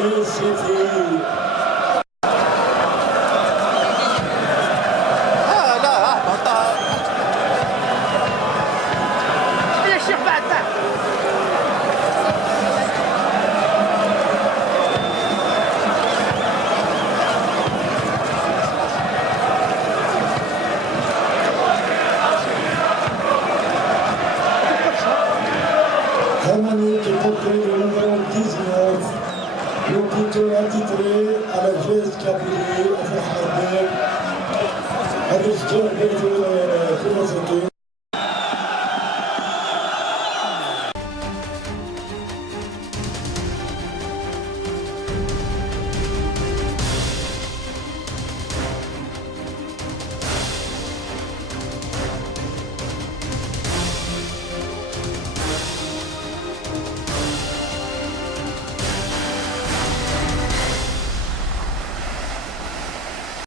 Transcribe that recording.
et c'est fini. Roumanie qui porte le numéro 19, le buteur attitré à la geste capillée, avec Stern Belgium,